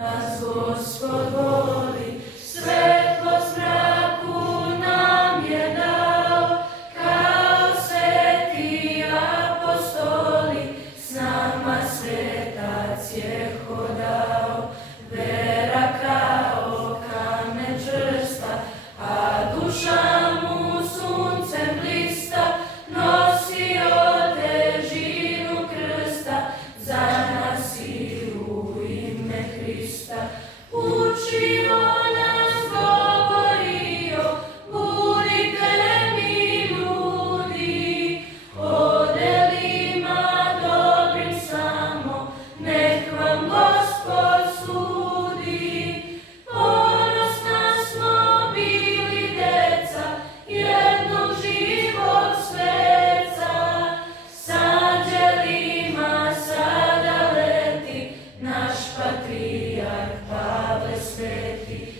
Nas Gospod voli, svetlost mraku nam je dao, kao sveti apostoli, s nama svetac je hodao. Vera kao kamen čvrsta, a duša mu suncem blista, nosio težinu krsta, za nas i u ime Hrista. Učio nas, govorio, budite mi ljudi, o delima dobrim samo, nek vam Gospod sudi. Ponosna smo bili deca jednog živog sveca, s anđelima sada leti naš patrijarh Pavle Sveti.